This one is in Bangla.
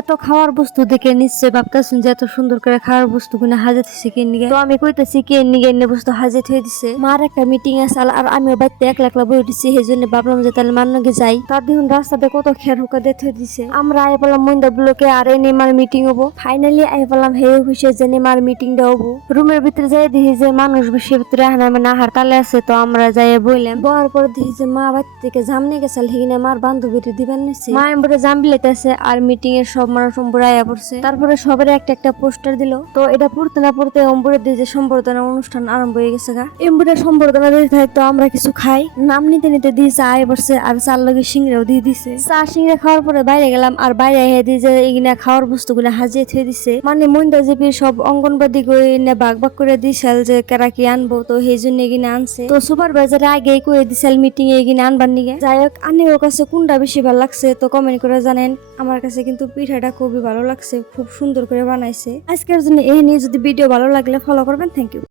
এত খাওয়ার বস্তু দেখে নিশ্চয় ভাবতেছেন যে এত সুন্দর করে খাওয়ার বস্তু গুলো হাজাইতেছে কে নিগে। তো আমি কইতেছি কে নিগে এনে বস্তু হাজাই থই দিছে। মার একটা মিটিং আছে আর আমিও বাড়িতে একলা একলা বই উঠেছি, সেই জন্য ভাবলাম যে তাহলে মার নগে যাই। তার দেখুন রাস্তাতে কত খের হুকা দিয়ে থই দিছে। আমরা আই পেলাম মন্দা ব্লকে আর এনে মার মিটিং হবো। ফাইনালি আই পেলাম হে অফিসে যে মার মিটিং টা হবো। রুমের ভিতরে যাই দেখি যে মানুষ বেশি ভিতরে না হার তালে আছে। তো আমরা যাই বললাম, বলার পর দেখি যে মা বাড়ি থেকে জামনে গেছে হিগিনা মার বান্ধবীর দিবেন নিছে। মা এমবরে জাম বিলাইতেছে আর মিটিং এর সব মানুষ অম্বরে আয়া পড়ছে। তারপরে সবার একটা একটা পোস্টার দিল। তো এটা পড়তে না পড়তে অম্বরে দিয়ে যে সম্বর্ধনা অনুষ্ঠান আরম্ভ হয়ে গেছে গা। এমবরে সম্বর্ধনা দিতে থাকে তো আমরা কিছু খাই। নাম নিতে নিতে দিয়ে চা আয় পড়ছে আর চার লগে সিংড়াও দিয়ে দিছে। চা সিংড়া খাওয়ার পরে বাইরে গেলাম আর বাইরে এসে দিয়ে যে এগিনা খাওয়ার বস্তুগুলো হাজিয়ে থুয়ে দিছে। মানে মন্দা জিপির সব অঙ্গনবাদী করে ভাগ ভাগ করে দিছিল যে কারা কি আনবো। তো সেই জন্য এগিনে আনছে। তো সুপারভাইজারে আগে করে দিছিল মিটিং এ এগিনে আনবার নিগে। যাই হোক আনের কাছে কোনটা বেশি ভালো লাগছে তো কমেন্ট করে জানেন। আমার কাছে কিন্তু পিঠাটা খুবই ভালো লাগছে, খুব সুন্দর করে বানাইছে। আজকের জন্য এই নিয়ে যদি ভিডিও ভালো লাগলে ফলো করবেন। Thank you.